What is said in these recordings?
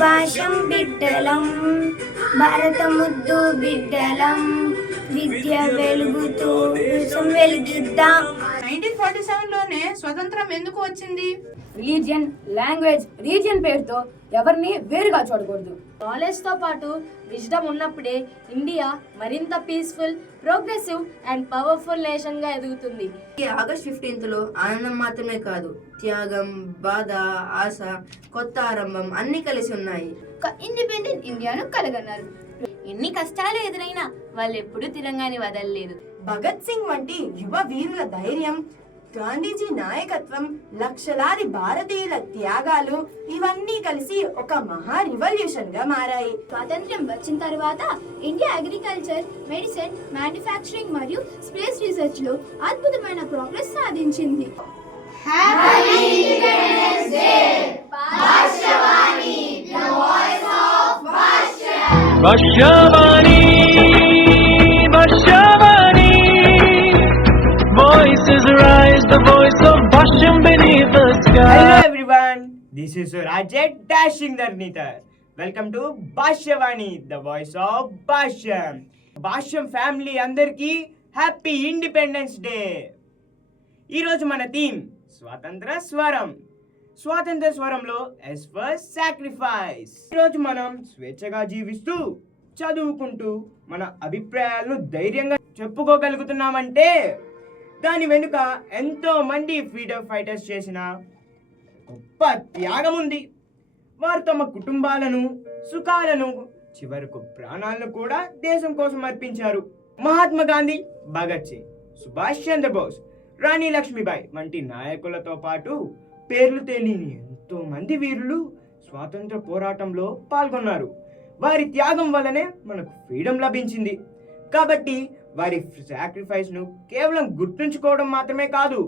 భాషం బిడ్డలం భారత ముద్దు బిడ్డలం విద్య వెలుగుతూ దేశం వెలిగిద్దాం. 1947లోనే స్వతంత్రం ఎందుకు వచ్చింది? రిలీజియన్, లాంగ్వేజ్, రీజియన్ పేరుతో ఎవరిని వేరుగా చూడకూడదు. నాలెడ్జ్ తో పాటు విజ్డమ్ ఉన్నప్పుడే ఇండియా మరింత peaceful, progressive and powerful nation గా ఎదుగుతుంది. ఈ ఆగస్ట్ 15th ఆనందం మాత్రమే కాదు, త్యాగం, బాధ, ఆశ, కొత్త ఆరంభం అన్ని కలిసి ఉన్నాయి. ఒక ఇండిపెండెంట్ ఇండియాను కలగన్నారు. ఎన్ని కష్టాలు ఎదురైనా వాళ్ళు ఎప్పుడూ తిరంగాని వదలలేదు. భగత్ సింగ్ వంటి యువ వీరుల ధైర్యం, గాంధీజీ నాయకత్వం, లక్షలాది భారతీయుల త్యాగాలు ఇవన్నీ కలిసి ఒక మహా రివల్యూషన్ గా మారాయి. స్వాతంత్ర్యం వచ్చిన తర్వాత ఇండియా అగ్రికల్చర్, మెడిసిన్, మ్యానుఫ్యాక్చరింగ్ మరియు స్పేస్ రీసెర్చ్ లో అద్భుతమైన ప్రోగ్రెస్ సాధించింది. Voices rise, the voice of Basham beneath the sky. Hello everyone, this is Rajet Dashing Darnitar. Welcome to Bhashyavani, the voice of Bhashyam. Bhashyam family అందరికీ happy independence day. ఈరోజు మన theme స్వాతంత్ర స్వరం. స్వాతంత్ర స్వరంలో ఎస్ ఫర్ సాక్రిఫైస్. ఈరోజు మనం స్వేచ్ఛగా జీవిస్తూ, చదువుకుంటూ మన అభిప్రాయాలను ధైర్యంగా చెప్పుకోగలుగుతున్నామంటే దాని వెనుక ఎంతో మంది ఫ్రీడమ్ ఫైటర్స్ చేసిన గొప్ప త్యాగం ఉంది. వారు తమ కుటుంబాలను, సుఖాలను, చివరకు ప్రాణాలను కూడా దేశం కోసం అర్పించారు. మహాత్మా గాంధీ, భగత్ సింగ్, సుభాష్ చంద్రబోస్, రాణి లక్ష్మీబాయి వంటి నాయకులతో పాటు పేర్లు తెలియని ఎంతో మంది వీరులు స్వాతంత్ర పోరాటంలో పాల్గొన్నారు. వారి త్యాగం వల్లనే మనకు ఫ్రీడమ్ లభించింది. కాబట్టి వారి సాక్రిఫైస్ ను కేవలం గుర్తుంచుకోవడం మాత్రమే కాదు,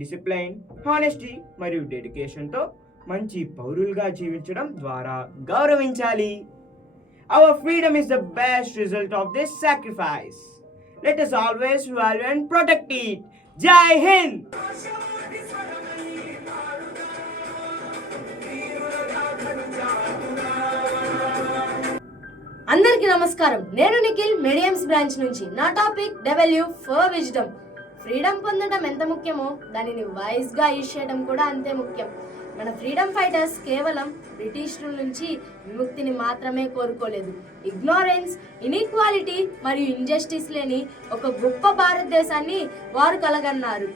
డిసిప్లైన్, హానెస్టీ మరియు డెడికేషన్ తో మంచి పౌరులుగా జీవించడం ద్వారా గౌరవించాలి. Our freedom is the best result of this sacrifice. Let us always value and protect it. జై హింద్. అందరికీ నమస్కారం. నేను నిఖిల్, మీడియంస్ బ్రాంచ్ నుంచి. నా topic W for wisdom. Freedom పొందడం ఎంత ముఖ్యమో దానిని వైజ్ గా యూజ్ చేయడం కూడా అంతే ముఖ్యం. మన ఫ్రీడమ్ ఫైటర్స్ కేవలం బ్రిటిష్ నుంచి విముక్తిని మాత్రమే కోరుకోలేదు. ఇగ్నోరెన్స్, ఇన్ఈక్వాలిటీ మరియు ఇంజస్టిస్ లేని ఒక గొప్ప భారతదేశాన్ని వారు కలగన్నారు.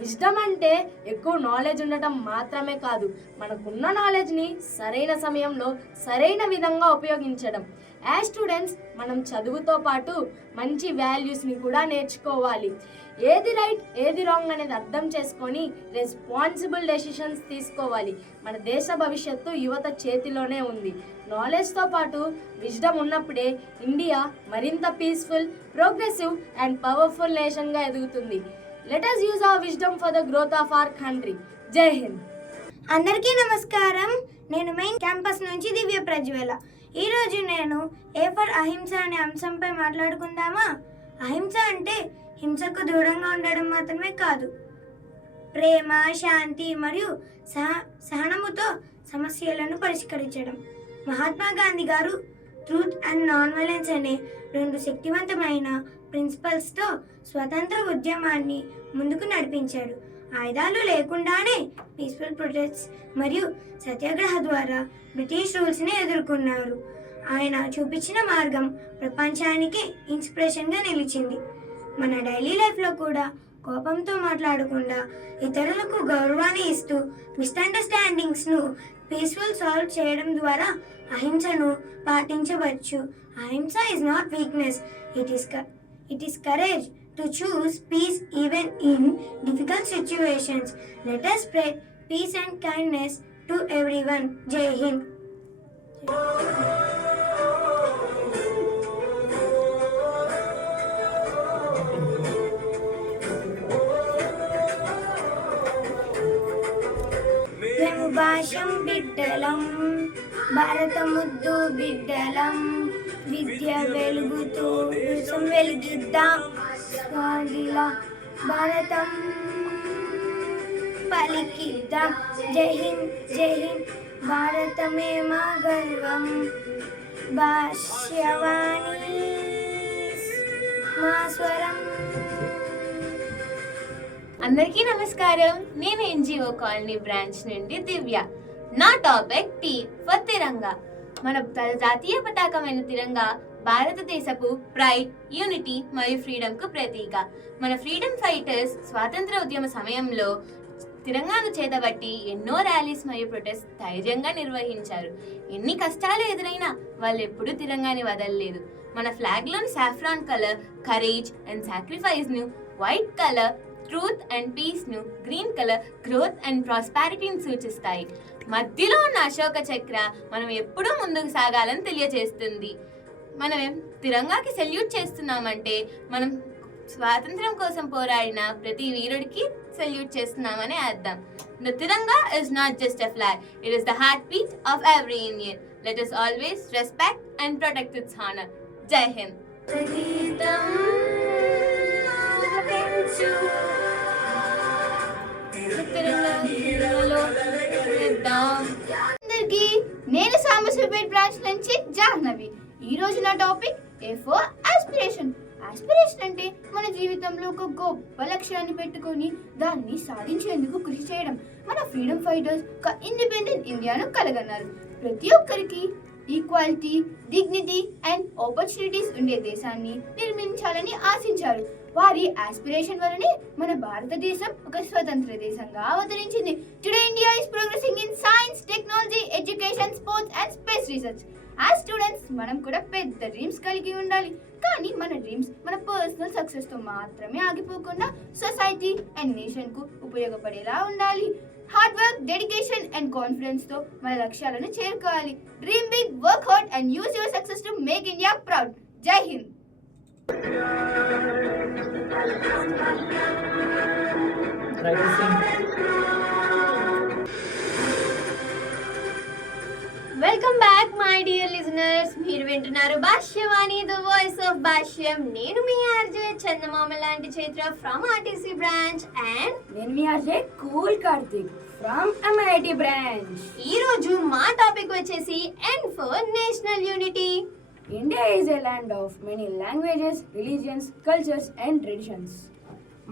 విజ్డమ్ అంటే ఎక్కువ నాలెడ్జ్ ఉండటం మాత్రమే కాదు, మనకున్న నాలెడ్జ్ని సరైన సమయంలో సరైన విధంగా ఉపయోగించడం. యాజ్ స్టూడెంట్స్ మనం చదువుతో పాటు మంచి వాల్యూస్ని కూడా నేర్చుకోవాలి. ఏది రైట్, ఏది రాంగ్ అనేది అర్థం చేసుకొని రెస్పాన్సిబుల్ డెసిషన్స్ తీసుకోవాలి. మన దేశ భవిష్యత్తు యువత చేతిలోనే ఉంది. నాలెడ్జ్తో పాటు విజ్డమ్ ఉన్నప్పుడే ఇండియా మరింత పీస్ఫుల్, ప్రోగ్రెసివ్ అండ్ పవర్ఫుల్ నేషన్గా ఎదుగుతుంది. Let us use our wisdom for the growth of our country. జై హింద్. అందరికీ నమస్కారం. నేను మెయిన్ క్యాంపస్ నుంచి దివ్య ప్రజ్వల. ఈరోజు నేను ఏ ఫర్ అహింస అనే అంశంపై మాట్లాడుకుందామా? అహింస అంటే హింసకు దూరంగా ఉండడం మాత్రమే కాదు, ప్రేమ, శాంతి మరియు సహనముతో సమస్యలను పరిష్కరించడం. మహాత్మా గాంధీ గారు ట్రూత్ అండ్ నాన్ వైలెన్స్ అనే రెండు శక్తివంతమైన ప్రిన్సిపల్స్తో స్వతంత్ర ఉద్యమాన్ని ముందుకు నడిపించాడు. ఆయుధాలు లేకుండానే పీస్ఫుల్ ప్రొటెస్ట్ మరియు సత్యాగ్రహ ద్వారా బ్రిటిష్ రూల్స్ని ఎదుర్కొన్నారు. ఆయన చూపించిన మార్గం ప్రపంచానికి ఇన్స్పిరేషన్గా నిలిచింది. మన డైలీ లైఫ్లో కూడా కోపంతో మాట్లాడకుండా ఇతరులకు గౌరవాన్ని ఇస్తూ మిస్అండర్స్టాండింగ్స్ను పీస్ఫుల్ సాల్వ్ చేయడం ద్వారా అహింసను పాటించవచ్చు. అహింస is not weakness, it is courage to choose peace even in difficult situations. Let us spread peace and kindness to everyone. Jai Hind. మేము భాషం బిడ్డలం భారత ముద్దు బిడ్డలం విద్య వెలుగుతూ దేశం వెలిగిద్దాం. స్వాదిల భారతం పలికిద్దాం. జై హింద్, జై హింద్, భారతమే మా గర్వం, భాష్యవాణి మా స్వరం. అందరికీ నమస్కారం. నేను ఎన్జిఓ కాలనీ బ్రాంచ్ నుండి దివ్య. నా టాపిక్ టీ ఫర్ తిరంగా. మన జాతీయ పతాకమైన తిరంగా భారతదేశపు ప్రైడ్, యూనిటీ మరియు ఫ్రీడమ్ కు ప్రతీక. మన ఫ్రీడమ్ ఫైటర్స్ స్వాతంత్ర ఉద్యమ సమయంలో తిరంగాను చేతబట్టి ఎన్నో ర్యాలీస్ మరియు ప్రొటెస్ట్ ధైర్యంగా నిర్వహించారు. ఎన్ని కష్టాలు ఎదురైనా వాళ్ళు ఎప్పుడూ తిరంగాని వదలలేదు. మన ఫ్లాగ్ లోని saffron colour courage and sacrifice ను, white colour truth and peace ను, గ్రీన్ కలర్ గ్రోత్ అండ్ ప్రాస్పారిటీని సూచిస్తాయి. మధ్యలో ఉన్న అశోక చక్ర మనం ఎప్పుడూ ముందుకు సాగాలని తెలియజేస్తుంది. మనం తిరంగాకి సెల్యూట్ చేస్తున్నామంటే మనం స్వాతంత్రం కోసం పోరాడిన ప్రతి వీరుడికి సెల్యూట్ చేస్తున్నామని అర్థం. The Tiranga is not just a flag, it is the heartbeat of every Indian. Let us always respect and protect its honor. Jai Hind. అందరికి నేను సాంబశివపేట బ్రాంచ్ నుంచి జాహ్నవి. ఈ రోజు నా topic A for aspiration. Aspiration అంటే మన జీవితంలో ఒక గొప్ప లక్ష్యాన్ని పెట్టుకొని దాన్ని సాధించేందుకు కృషి చేయడం. మన ఫ్రీడమ్ ఫైటర్స్ ఒక ఇండిపెండెంట్ ఇండియాను కలగన్నారు. ప్రతి ఒక్కరికి ఈక్వాలిటీ, డిగ్నిటీ అండ్ ఆపర్చునిటీస్ ఉండే దేశాన్ని నిర్మించాలని ఆశించారు. వారి ఆస్పిరేషన్ వల్లనే మన భారతదేశం ఒక స్వతంత్ర దేశంగా అవతరించింది. Today India is progressing in science, technology, education, sports and space research. As students మనం కూడా పెద్ద డ్రీమ్స్ కలిగి ఉండాలి. కానీ మన డ్రీమ్స్ మన పర్సనల్ సక్సెస్ తో మాత్రమే ఆగిపోకుండా సొసైటీ అండ్ నేషన్ కు ఉపయోగపడేలా ఉండాలి. Hard work, dedication and confidence తో మన లక్ష్యాలను చేరుకోవాలి. Dream big, work hard and use your success to make India proud. Jai Hind. Welcome back my dear listeners. మీరు వింటున్నారు Bhashyavani, the voice of Bhashyam. నేను మీ ఆర్జే చందమామ లాంటి Chaitra from RTC branch and నేను మీ RJ cool Karthik from MIT branch. ఈ రోజు మా టాపిక్ వచ్చేసి N for national unity. India is a land of many languages, religions, cultures and traditions.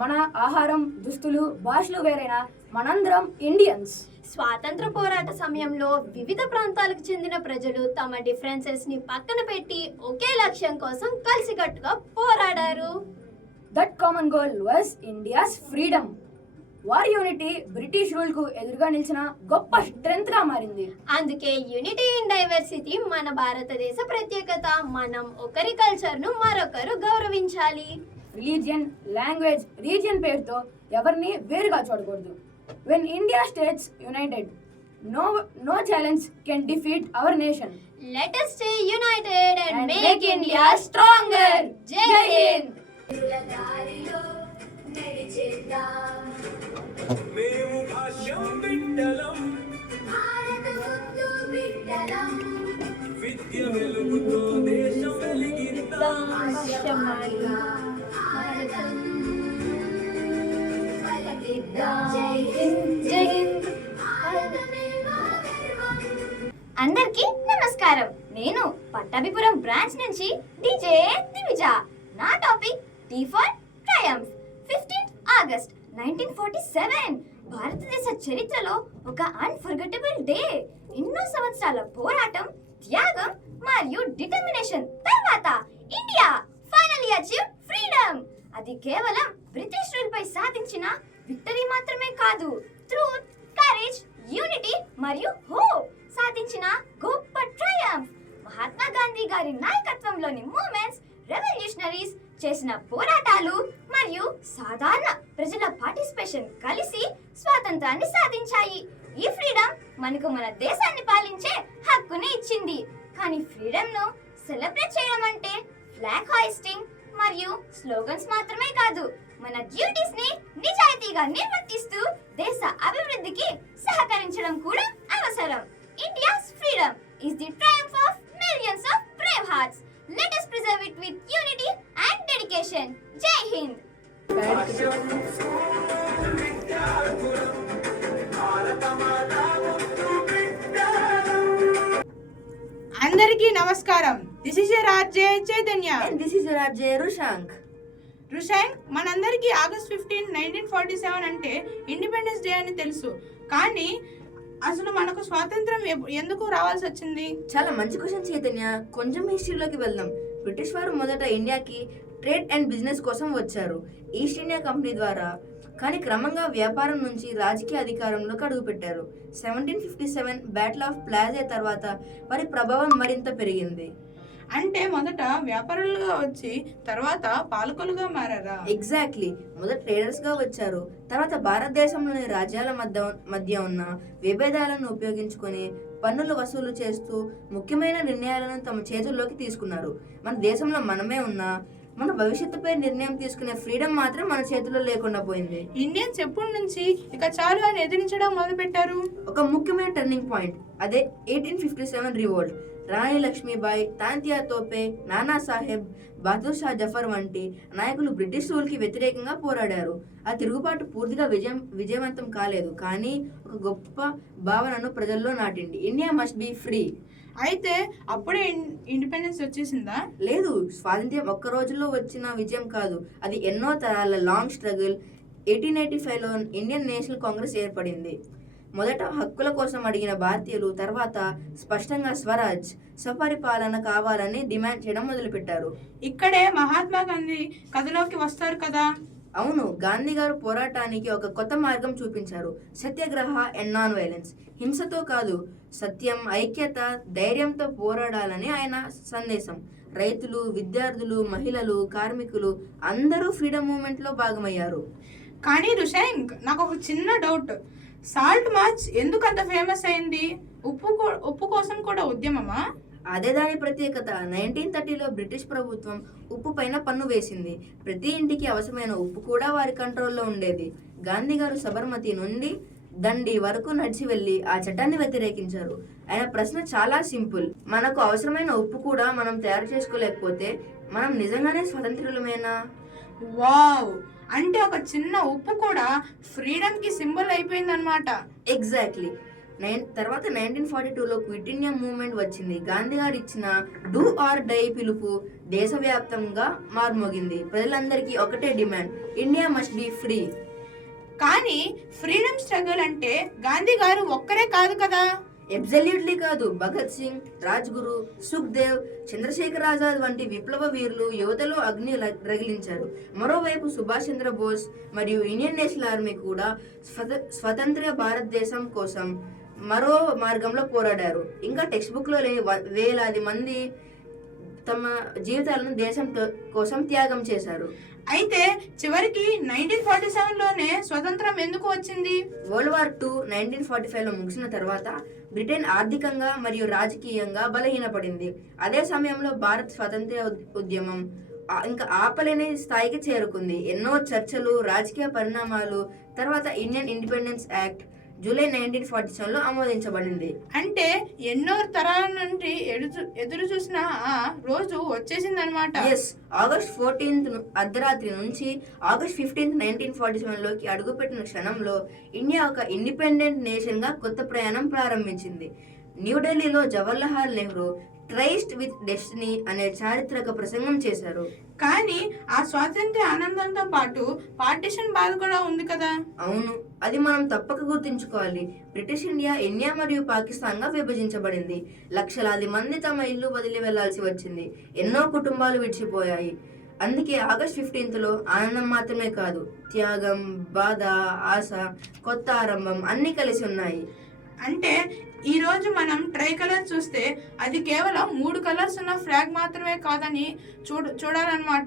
మన ఆహారం, దుస్తులు, భాషలు వేరైనా మనందరం ఇండియన్స్. స్వాతంత్ర పోరాట సమయంలో వివిధ ప్రాంతాలకు చెందిన ప్రజలు తమ డిఫరెన్సెస్ ని పక్కన పెట్టి ఒకే లక్ష్యం కోసం కలిసికట్టుగా పోరాడారు. That common goal was India's freedom. War unity British rule కు ఎదురుగా నిలిచిన గొప్ప స్ట్రెంగ్త్ గా మారింది. అందుకే యూనిటీ ఇన్ డైవర్సిటీ మన భారతదేశ ప్రత్యేకత. మనం ఒకరి కల్చర్ ను మరొకరు గౌరవించాలి. రిలీజియన్, లాంగ్వేజ్, రీజియన్ పేరుతో ఎవరిని వేరుగా చూడకూడదు. When India stays united, no challenge can defeat our nation. Let us stay united and make India stronger. Jai Hind. మేము భాష్యం బిడ్డలం, విద్య వెలుగుతో దేశం వెలిగిద్దాం. అందరికీ నమస్కారం. నేను పట్టాభిపురం బ్రాంచ్ నుంచి డీజే దివిజ. నా topic tea for Triumph. 15th August 1947 భారతదేశ చరిత్రలో ఒక అన్ఫర్గెటబుల్ డే. ఎన్నో సంవత్సరాల పోరాటం, త్యాగం మరియు డిటర్మినేషన్ తర్వాత ఇండియా ఫైనల్లీ అచీవ్ ఫ్రీడమ్. అది కేవలం బ్రిటిష్ రూల్ పై సాధించిన విక్టరీ మాత్రమే కాదు, ట్రూత్, కరేజ్, యూనిటీ మరియు హోప్ సాధించిన గొప్ప ట్రయంఫ్. మహాత్మా గాంధీ గారి నాయకత్వంలోని మూవ్మెంట్స్, రెవల్యూషనరీస్ చేసిన పోరాటాలు మరియు సాధారణ ప్రజల పార్టిసిపేషన్ కలిసి స్వాతంత్రాన్ని సాధించాయి. ఈ ఫ్రీడమ్ మనకు మన దేశాన్ని పాలించే హక్కుని ఇచ్చింది. కానీ ఫ్రీడమ్ ను సెలబ్రేట్ చేయడం అంటే ఫ్లాగ్ హాయిస్టింగ్ మరియు స్లోగన్స్ మాత్రమే కాదు, మన డ్యూటీస్ ని నిజాయితీగా నిర్వర్తిస్తూ దేశ అభివృద్ధికి సహకరించడం కూడా అవసరం. India's freedom is the triumph of millions of brave hearts. Let us preserve it with unity and dedication. Jai Hind. భారత మాతా ముద్దు బిడ్డ అందరికీ నమస్కారం. This is your RJ Chaitanya. And this is your RJ Rushank. రుషాంక్, మనందరికీ ఆగస్ట్ 15, 1947 అంటే independence day అని తెలుసు. కానీ అసలు మనకు స్వాతంత్రం ఎందుకు రావాల్సి వచ్చింది? చాలా మంచి క్వశ్చన్ చైతన్య. కొంచెం హిస్టరీలోకి వెళ్దాం. బ్రిటిష్ వారు మొదట ఇండియాకి ట్రేడ్ అండ్ బిజినెస్ కోసం వచ్చారు, ఈస్ట్ ఇండియా కంపెనీ ద్వారా. కానీ క్రమంగా వ్యాపారం నుంచి రాజకీయ అధికారంలోకి అడుగుపెట్టారు. 1757 బ్యాటిల్ ఆఫ్ ప్లాజే తర్వాత వారి ప్రభావం మరింత పెరిగింది. అంటే మొదట వ్యాపారులుగా వచ్చి తర్వాత పాలకులుగా మారారా? ఎగ్జాక్ట్లీ. మొదట ట్రేడర్స్ గా వచ్చారు, తర్వాత భారతదేశంలోని రాజ్యాల మధ్య ఉన్న విభేదాలను ఉపయోగించుకొని పన్నులు వసూలు చేస్తూ ముఖ్యమైన నిర్ణయాలను తమ చేతుల్లోకి తీసుకున్నారు. మన దేశంలో మనమే ఉన్నా మన భవిష్యత్తుపై నిర్ణయం తీసుకునే ఫ్రీడమ్ మాత్రం మన చేతుల్లో లేకుండా పోయింది. ఇండియన్స్ ఎప్పటి నుంచి ఇక చాలు అని ఎదిరించడం మొదలు పెట్టారు? ఒక ముఖ్యమైన టర్నింగ్ పాయింట్ అదే 1857 రివోల్ట్. రాణి లక్ష్మీబాయి, తాంతియా తోపే, నానా సాహెబ్, బహదూర్ షా జఫర్ వంటి నాయకులు బ్రిటిష్ రూల్కి వ్యతిరేకంగా పోరాడారు. ఆ తిరుగుబాటు పూర్తిగా విజయవంతం కాలేదు, కానీ ఒక గొప్ప భావనను ప్రజల్లో నాటింది. India must be free. అయితే అప్పుడే ఇండిపెండెన్స్ వచ్చేసిందా? లేదు, స్వాతంత్ర్యం ఒక్క రోజులో వచ్చిన విజయం కాదు, అది ఎన్నో తరాల లాంగ్ స్ట్రగుల్. 1885లో ఇండియన్ నేషనల్ కాంగ్రెస్ ఏర్పడింది. మొదట హక్కుల కోసం అడిగిన భారతీయులు తర్వాత స్పష్టంగా స్వరాజ్, స్వపరిపాలన కావాలని డిమాండ్ చేయడం మొదలుపెట్టారు. ఇక్కడే మహాత్మా గాంధీ కథలోకి వస్తారు కదా? అవును, గాంధీ గారు పోరాటానికి ఒక కొత్త మార్గం చూపించారు. సత్యాగ్రహ అండ్ నాన్ వైలెన్స్. హింసతో కాదు, సత్యం, ఐక్యత, ధైర్యంతో పోరాడాలని ఆయన సందేశం. రైతులు, విద్యార్థులు, మహిళలు, కార్మికులు అందరూ ఫ్రీడమ్ మూవ్మెంట్ లో భాగమయ్యారు. కానీ రుషాంక్, నాకు ఒక చిన్న డౌట్. సాల్ట్ మార్చ్ ఎందుకు అంత ఫేమస్ అయింది? ఉప్పు కోసం కూడా ఉద్యమమా? అదే దాని ప్రత్యేకత. 1930లో బ్రిటిష్ ప్రభుత్వం ఉప్పు పైన పన్ను వేసింది. ప్రతి ఇంటికి అవసరమైన ఉప్పు కూడా వారి కంట్రోల్లో ఉండేది. గాంధీ గారు సబర్మతి నుండి దండి వరకు నడిచి వెళ్లి ఆ చట్టాన్ని వ్యతిరేకించారు. ఆయన ప్రశ్న చాలా సింపుల్: మనకు అవసరమైన ఉప్పు కూడా మనం తయారు చేసుకోలేకపోతే మనం నిజంగానే స్వతంత్రులమేనా? వావ్, అంటే ఒక చిన్న ఉప్పు కూడా ఫ్రీడమ్ కి సింబల్ అయిపోయింది అనమాట. ఎగ్జాక్ట్లీ. తర్వాత 1942లో క్విట్ ఇండియా మూవ్మెంట్ వచ్చింది. గాంధీ గారు ఇచ్చిన డూ ఆర్ డై పిలుపు దేశవ్యాప్తంగా మార్మోగింది. ప్రజలందరికీ ఒకటే demand: India must be free. కానీ ఫ్రీడమ్ స్ట్రగుల్ అంటే గాంధీ గారు ఒక్కరే కాదు కదా? అబ్సల్యూట్లీ కాదు. భగత్ సింగ్, రాజ్గురు, సుఖ్దేవ్, చంద్రశేఖర్ ఆజాద్ వంటి విప్లవ వీరులు యువతలో అగ్ని రగిలించారు. మరోవైపు సుభాష్ చంద్రబోస్ మరియు ఇండియన్ నేషనల్ ఆర్మీ కూడా స్వతంత్ర భారతదేశం కోసం మరో మార్గంలో పోరాడారు. ఇంకా టెక్స్ట్ బుక్ లో లేని వేలాది మంది తమ జీవితాలను దేశం కోసం త్యాగం చేశారు. అయితే చివరికి 1947లోనే స్వతంత్రం ఎందుకు వచ్చింది? వరల్డ్ వార్ II 1945లో ముగిసిన తర్వాత బ్రిటన్ ఆర్థికంగా మరియు రాజకీయంగా బలహీనపడింది. అదే సమయంలో భారత్ స్వాతంత్ర్య ఉద్యమం ఇంకా ఆపలేని స్థాయికి చేరుకుంది. ఎన్నో చర్చలు, రాజకీయ పరిణామాలు తర్వాత ఇండియన్ ఇండిపెండెన్స్ యాక్ట్ జూలై 1947లో ఆమోదించబడింది. అంటే ఎన్నో తరాల నుండి ఎదురు చూసిన ఆ రోజు వచ్చేసిందనమాట. ఎస్, ఆగస్ట్ 14 అర్ధరాత్రి నుంచి ఆగస్ట్ 15, 1947లోకి అడుగుపెట్టిన క్షణంలో ఇండియా ఒక ఇండిపెండెంట్ నేషన్ గా కొత్త ప్రయాణం ప్రారంభించింది. న్యూఢిల్లీలో Jawaharlal Nehru tryst with destiny అనే చారిత్రక ప్రసంగం చేశారు. కానీ ఆ స్వాతంత్ర్య ఆనందంతో పాటు పార్టిషన్ బాధ కూడా ఉంది కదా? అవును, అది మనం తప్పక గుర్తుంచుకోవాలి. బ్రిటిష్ ఇండియా మరియు పాకిస్తాన్ గా విభజించబడింది. లక్షలాది మంది తమ ఇల్లు వదిలి వెళ్లాల్సి వచ్చింది. ఎన్నో కుటుంబాలు విడిచిపోయాయి. అందుకే ఆగస్ట్ 15లో ఆనందం మాత్రమే కాదు, త్యాగం, బాధ, ఆశ, కొత్త ఆరంభం అన్ని కలిసి ఉన్నాయి. అంటే ఈ రోజు మనం ట్రై కలర్ చూస్తే అది కేవలం 3 కలర్స్ ఉన్న ఫ్లాగ్ మాత్రమే కాదని చూడాలన్నమాట.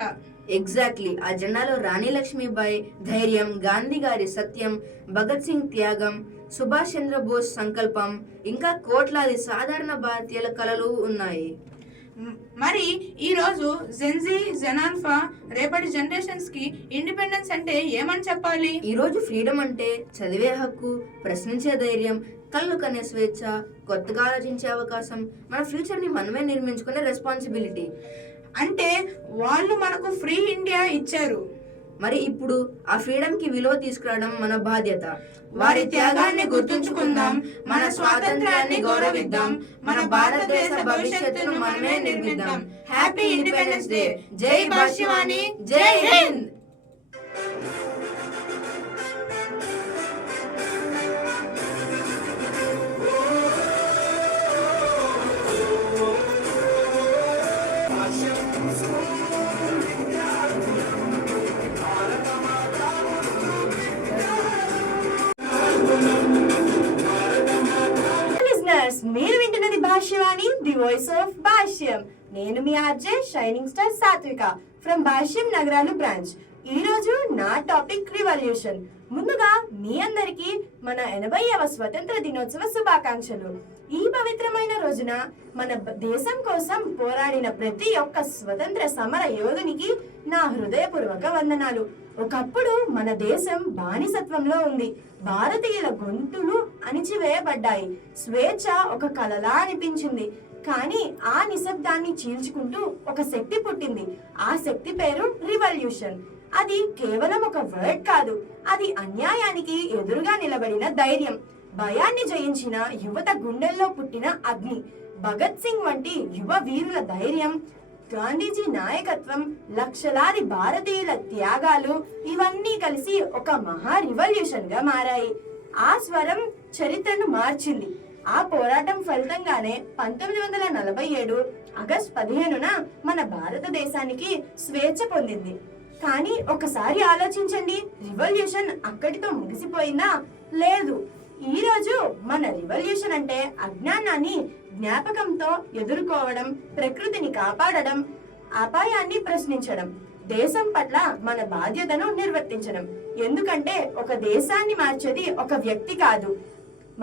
ఎగ్జాక్ట్లీ. ఆ జెండాలో రాణి లక్ష్మీబాయి ధైర్యం, గాంధీ గారి సత్యం, భగత్ సింగ్ త్యాగం, సుభాష్ చంద్రబోస్ సంకల్పం, ఇంకా కోట్లాది సాధారణ భారతీయుల కలలు ఉన్నాయి. మరి ఈ రోజు జెన్జీ, జెనాల్ఫా, రేపటి జనరేషన్స్ కి ఇండిపెండెన్స్ అంటే ఏమని చెప్పాలి? ఈ రోజు ఫ్రీడమ్ అంటే చదివే హక్కు, ప్రశ్నించే ధైర్యం, కళ్ళు కనే స్వేచ్ఛ, కొత్తగా ఆలోచించే అవకాశం, మన ఫ్యూచర్ ని మనమే నిర్మించుకునే రెస్పాన్సిబిలిటీ. అంటే వాళ్ళు మనకు ఫ్రీ ఇండియా ఇచ్చారు, మరి ఇప్పుడు ఆ ఫ్రీడమ్ కి విలువ తీసుకురావడం మన బాధ్యత. వారి త్యాగాన్ని గుర్తుంచుకుందాం, మన స్వాతంత్రాన్ని గౌరవిద్దాం, మన భారతదేశ భవిష్యత్తును మనమే నిర్మిద్దాం. Happy independence day. జై భాష్యవాణి, జై హింద్. లిజనర్స్, మీరు వింటున్నది భాష్యవాణి, ది వాయిస్ ఆఫ్ భాష్యం. నేను మీ ఆర్జే షైనింగ్ స్టార్ సాత్విక ఫ్రమ్ భాష్యం నగరాలు బ్రాంచ్. ఈ రోజు నా టాపిక్ రివల్యూషన్. ముందుగా మీ అందరికీ మన 80వ స్వతంత్ర దినోత్సవ శుభాకాంక్షలు. ఈ పవిత్రమైన రోజున మన దేశం కోసం పోరాడిన ప్రతి ఒక్క స్వతంత్ర సమర యోధునికి నా హృదయపూర్వక వందనాలు. ఒకప్పుడు మన దేశం బానిసత్వంలో ఉంది. భారతీయుల గొంతులు అణిచివేయబడ్డాయి. స్వేచ్ఛ ఒక కలలా అనిపించింది. కానీ ఆ నిశ్శబ్దాన్ని చీల్చుకుంటూ ఒక శక్తి పుట్టింది. ఆ శక్తి పేరు రివల్యూషన్. అది కేవలం ఒక వర్డ్ కాదు, అది అన్యాయానికి ఎదురుగా నిలబడిన ధైర్యం. భయాన్ని జయించిన యువత గుండెల్లో పుట్టిన అగ్ని. భగత్ సింగ్ వంటి యువ వీరుల ధైర్యం, గాంధీజీ నాయకత్వం, లక్షలాది భారతీయుల త్యాగాలు ఇవన్నీ కలిసి ఒక మహా రివల్యూషన్ గా మారాయి. ఆ స్వరం చరిత్రను మార్చింది. ఆ పోరాటం ఫలితంగానే 1947 ఆగస్టు 15న మన భారతదేశానికి స్వేచ్ఛ పొందింది. కానీ ఒకసారి ఆలోచించండి, రివల్యూషన్ అక్కడితో ముగిసిపోయిందా? లేదు. ఈ రోజు మన రివల్యూషన్ అంటే అజ్ఞానాన్ని జ్ఞాపకంతో ఎదుర్కోవడం, ప్రకృతిని కాపాడడం, అపాయాన్ని ప్రశ్నించడం, దేశం పట్ల మన బాధ్యతను నిర్వర్తించడం. ఎందుకంటే ఒక దేశాన్ని మార్చేది ఒక వ్యక్తి కాదు,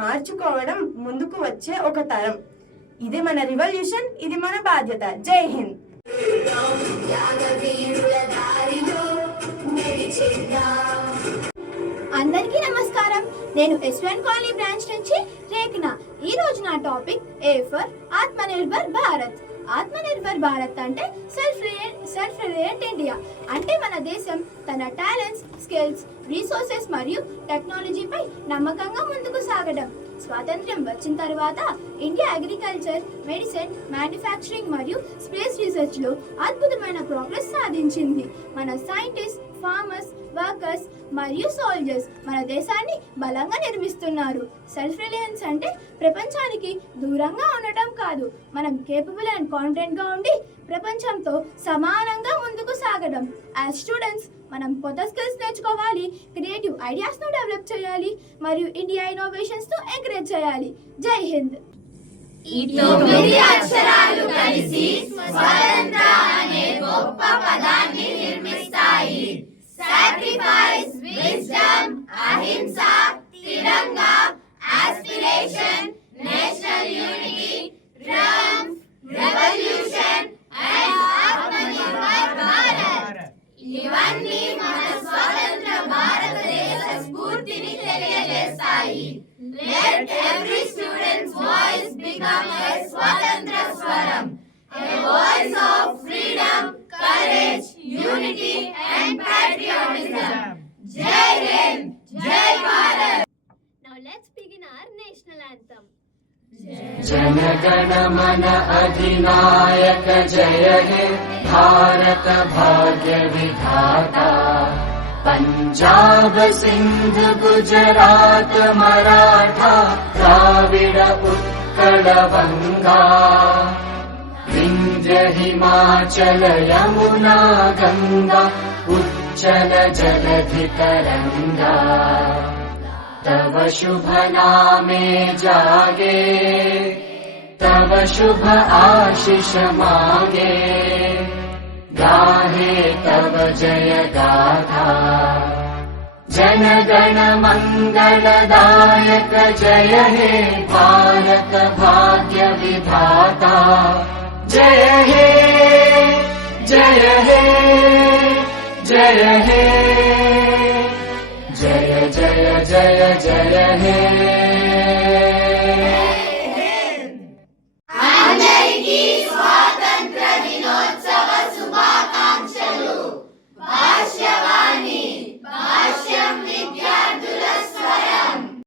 మార్చుకోవడం ముందుకు వచ్చే ఒక తరం. ఇది మన రివల్యూషన్, ఇది మన బాధ్యత. జై హింద్. అందరికీ నమస్కారం. నేను ఎస్వన్ కాలనీ బ్రాంచ్ నుంచి రేఖనా. ఈ రోజు నా topic A for Atmanirbhar Bharat. Atmanirbhar Bharat అంటే సెల్ఫ్ రిలయంట్ ఇండియా. అంటే మన దేశం తన టాలెంట్స్, స్కిల్స్, రీసోర్సెస్ మరియు టెక్నాలజీపై నమ్మకంగా ముందుకు సాగడం. స్వాతంత్ర్యం వచ్చిన తర్వాత ఇండియా అగ్రికల్చర్, మెడిసిన్, మ్యానుఫ్యాక్చరింగ్ మరియు స్పేస్ రీసెర్చ్లో అద్భుతమైన ప్రోగ్రెస్ సాధించింది. మన సైంటిస్ట్, ఫార్మర్స్, వర్కర్స్ మరియు సోల్జర్స్ మన దేశాన్ని బలంగా నిర్మిస్తున్నారు. సెల్ఫ్ రిలయన్స్ అంటే ప్రపంచానికి దూరంగా ఉండటం కాదు, మనం కేపబుల్ అండ్ కాన్ఫిడెంట్గా ఉండి ప్రపంచంతో సమానంగా ముందుకు సాగడం. యాజ్ స్టూడెంట్స్ మనం కొత్త స్కిల్స్ నేర్చుకోవాలి, క్రియేటివ్ ఐడియాస్ను డెవలప్ చేయాలి మరియు ఇండియా ఇన్నోవేషన్స్ను ఎంకరేజ్ చేయాలి. జై హింద్. ఈ 9 అక్షరాలు కలిసి స్వతంత్ర అనే గొప్ప పదాన్ని నిర్మిస్తాయి. Sacrifice, wisdom, ahimsa, Tiranga, aspiration, national unity, triumph, revolution and Aatmanirbhar Bharat. ఇవన్నీ మన స్వతంత్ర భారతదేశ స్ఫూర్తిని తెలియజేస్తాయి. Let every student's voice become a స్వతంత్ర స్వరం, a voice of freedom, courage, unity and patriotism. Jai Hind, Jai Bharat. Now let's begin our national anthem. जनगण मन अधिनायक जय हे भारत भाग्य विधाता पंजाब सिंध गुजरात मराठा द्राविड उत्कल बंगा विंध्य हिमाचल यमुना गंगा उच्चल जलधि तरंगा तव शुभ नामे जागे तव शुभ आशीष मांगे गाहे तव जय गाथा जन गण मंगलदायक जय हे भारत भाग्य विधाता जय हे जय हे जय हे जय जय जय जय हे